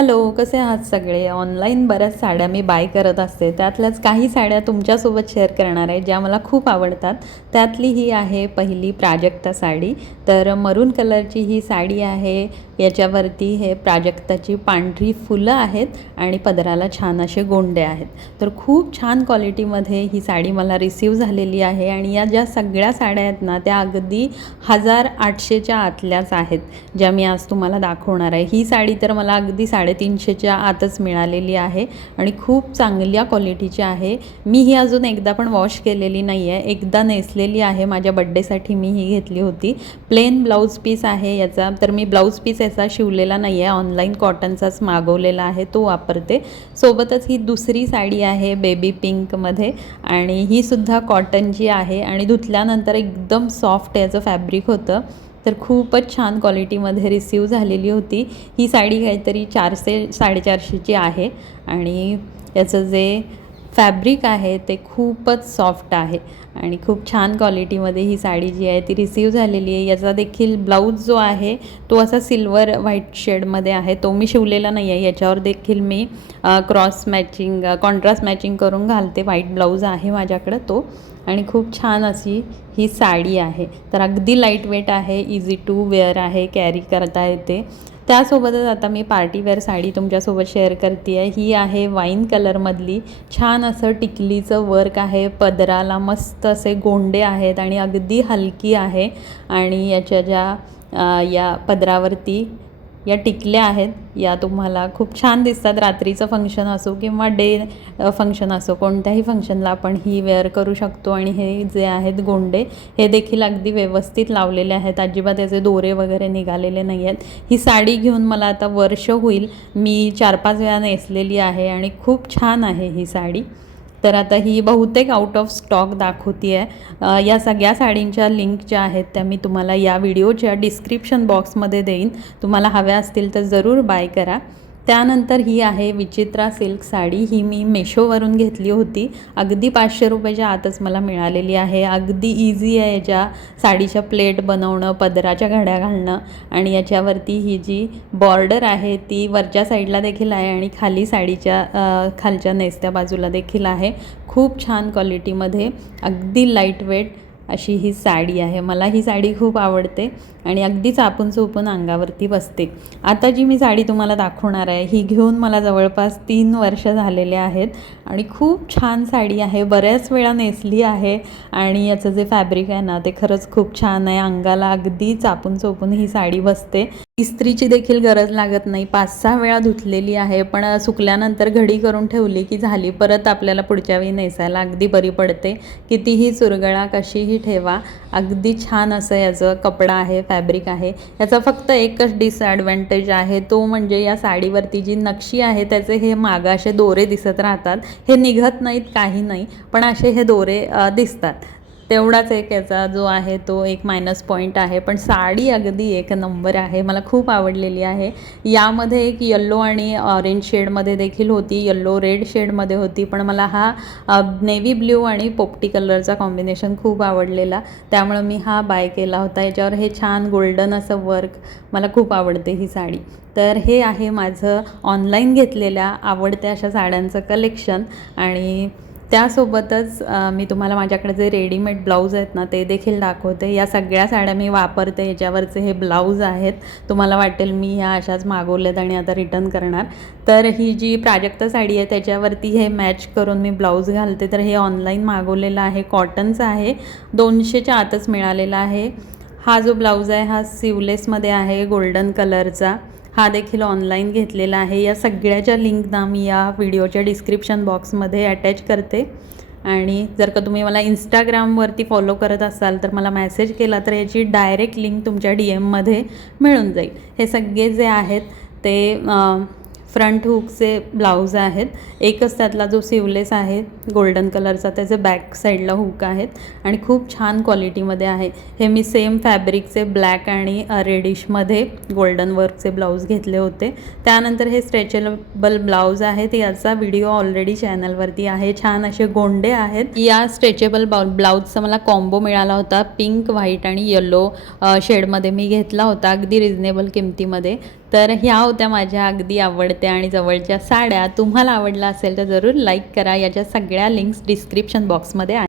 Hello, कसे आहात सगळे? ऑनलाईन बऱ्याच साड्या मी बाय करत असते. त्यातल्याच काही साड्या तुमच्यासोबत शेअर करणार आहे, ज्या मला खूप आवडतात. त्यातली ही आहे पहिली प्राजक्ता साडी. तर मरून कलरची ही साडी आहे. याच्यावरती हे प्राजक्ताची पांढरी फुलं आहेत आणि पदराला छान असे गोंडे आहेत. तर खूप छान क्वालिटीमध्ये ही साडी मला रिसीव झालेली आहे आणि या ज्या सगळ्या साड्या आहेत ना, त्या अगदी 1800च्या आतल्याच आहेत, ज्या मी आज तुम्हाला दाखवणार आहे. ही साडी तर मला अगदी 350च्या आतच मिळालेली आहे आणि खूप चांगल्या क्वालिटीची आहे. मी ही अजून एकदा पण वॉश केलेली नाही आहे. एकदा नेसलेली आहे. माझ्या बड्डेसाठी मी ही घेतली होती. प्लेन ब्लाऊज पीस आहे याचा. तर मी ब्लाऊज पीस याचा शिवलेला नाही आहे, ऑनलाईन कॉटनचाच मागवलेला आहे, तो वापरते. सोबतच ही दुसरी साडी आहे बेबी पिंकमध्ये आणि ही सुद्धा कॉटनची आहे आणि धुतल्यानंतर एकदम सॉफ्ट याचं फॅब्रिक होतं. तर खूपच छान क्वालिटीमध्ये रिसीव झालेली होती. ही साडी काहीतरी 400-450ची आहे आणि याचं जे फॅब्रिक आहे ते खूपच सॉफ्ट आहे आणि खूप छान क्वालिटीमध्ये ही साडी जी आहे ती रिसीव झालेली आहे. याचा देखील ब्लाऊज जो आहे तो असा सिल्वर व्हाईट शेडमध्ये आहे. तो मी शिवलेला नाही आहे. याच्यावर देखील मी कॉन्ट्रास्ट मॅचिंग करून घालते. व्हाईट ब्लाऊज आहे माझ्याकडं तो आणि खूप छान अशी ही साडी आहे. तर अगदी लाईट वेट आहे, इझी टू वेअर आहे, कॅरी करता येते. त्यासोबतच आता मी पार्टीवेअर साडी तुमच्यासोबत शेअर करते आहे. ही आहे वाईन कलरमधली. छान असं टिकलीचं वर्क आहे. पदराला मस्त असे गोंडे आहेत आणि अगदी हलकी आहे आणि याच्या ज्या या पदरावरती या टिकल्या आहेत, या तुम्हाला खूप छान दिसतात. रात्रीचं फंक्शन असो किंवा डे फंक्शन असो, कोणत्याही फंक्शनला आपण ही वेअर करू शकतो. आणि हे जे आहेत गोंडे, हे देखील अगदी व्यवस्थित लावलेले आहेत. अजिबात याचे दोरे वगैरे निघालेले नाही आहेत. ही साडी घेऊन मला आता वर्ष होईल. मी 4-5 वेळा नेसलेली आहे आणि खूप छान आहे ही साडी. तर आता ही बहुतेक आउट ऑफ स्टॉक दाखवते आहे. या सगळ्या साडींच्या लिंक ज्या आहेत त्या मी तुम्हाला या व्हिडिओच्या डिस्क्रिप्शन बॉक्समध्ये देईन. तुम्हाला हव्या असतील तर जरूर बाय करा. त्यानंतर ही आहे विचित्रा सिल्क साडी. ही मी मेशोवरून घेतली होती. अगदी 500 रुपयाच्या आतच मला मिळालेली आहे. अगदी इझी आहे याच्या साडीच्या प्लेट बनवणं, पदराच्या घड्या घालणं आणि याच्यावरती ही जी बॉर्डर आहे ती वरच्या साईडला देखील आहे आणि खाली साडीच्या खालच्या नेसत्या बाजूला देखील आहे. खूप छान क्वालिटीमध्ये अगदी लाईट वेट अशी ही साडी आहे. मला ही साडी खूप आवडते आणि अगदी चापून चोपून अंगावरती बसते. आता जी मी साडी तुम्हाला दाखवणार आहे ही घेऊन मला जवळपास 3 वर्ष झालेले आहेत आणि खूप छान साडी आहे. बऱ्याच वेळा नेसली आहे आणि याचं जे फॅब्रिक आहे ना ते खरंच खूप छान आहे. अंगाला अगदी चापून चोपून ही साडी बसते. इस्त्रीची देखील गरज लागत नाही. 5-6 वेळा धुतलेली आहे, पण सुकल्यानंतर घडी करून ठेवली की झाली. परत आपल्याला पुढच्या वेळी नेसायला अगदी बरी पडते. कितीही चुरगळा कशीही ठेवा, अगदी छान असं याचं कपडा आहे, फॅब्रिक आहे. याचा फक्त एकच डिसॲडव्हान्टेज आहे, तो म्हणजे या साडीवरती जी नक्षी आहे त्याचे हे मागं असे दोरे दिसत राहतात. हे निघत नाहीत, काही नाही, पण असे हे दोरे दिसतात. तेवढाच एक याचा जो आहे तो एक मायनस पॉईंट आहे. पण साडी अगदी एक नंबर आहे. मला खूप आवडलेली आहे. यामध्ये एक येल्लो आणि ऑरेंज शेडमध्ये देखील होती, येल्लो रेड शेडमध्ये होती, पण मला हा नेव्ही ब्ल्यू आणि पोपटी कलरचा कॉम्बिनेशन खूप आवडलेला, त्यामुळं मी हा बाय केला होता. याच्यावर हे छान गोल्डन असं वर्क, मला खूप आवडते ही साडी. तर हे आहे माझं ऑनलाईन घेतलेल्या आवडत्या अशा साड्यांचं कलेक्शन. आणि त्यासोबतच मी तुम्हाला माझ्याकडे जे रेडीमेड ब्लाऊज आहेत ना ते देखील दाखवते. या सगळ्या साड्या मी वापरते. याच्यावरचे हे ब्लाऊज आहेत. तुम्हाला वाटेल मी ह्या अशाच मागवल्यात आणि आता रिटर्न करणार. तर ही जी प्राजक्ता साडी आहे त्याच्यावरती हे मॅच करून मी ब्लाऊज घालते. तर हे ऑनलाईन मागवलेलं आहे, कॉटनचं आहे, 200च्या आतच मिळालेला आहे. हा जो ब्लाऊज आहे हा सिवलेसमध्ये आहे, गोल्डन कलरचा. हा देखील ऑनलाईन घेतलेला आहे. या सगळ्याच्या लिंकना मी या व्हिडिओच्या डिस्क्रिप्शन बॉक्समध्ये अटॅच करते. आणि जर का तुम्ही मला इंस्टाग्रामवरती फॉलो करत असाल तर मला मेसेज केला तर याची डायरेक्ट लिंक तुमच्या DMमध्ये मिळून जाईल. हे सगळे जे आहेत ते फ्रंट हुकचे ब्लाऊज आहेत. एकच त्यातला जो सिवलेस आहे गोल्डन कलरचा त्याचे बॅक साईडला हुक आहेत आणि खूप छान क्वालिटीमध्ये आहे. हे मी सेम फॅब्रिकचे ब्लॅक आणि रेडिशमध्ये गोल्डन वर्कचे ब्लाऊज घेतले होते. त्यानंतर हे स्ट्रेचेबल ब्लाऊज आहेत. याचा व्हिडिओ ऑलरेडी चॅनलवरती आहे. छान असे गोंडे आहेत. या स्ट्रेचेबल ब्लाऊजचा मला कॉम्बो मिळाला होता. पिंक, व्हाईट आणि येलो शेडमध्ये मी घेतला होता, अगदी रिजनेबल किमतीमध्ये. तर ह्या होत्या माझ्या अगदी आवडत्या आणि जवळच्या साड्या. तुम्हाला आवडला असेल तर जरूर लाईक करा. याच्या सगळ्या लिंक्स डिस्क्रिप्शन बॉक्समध्ये आहे.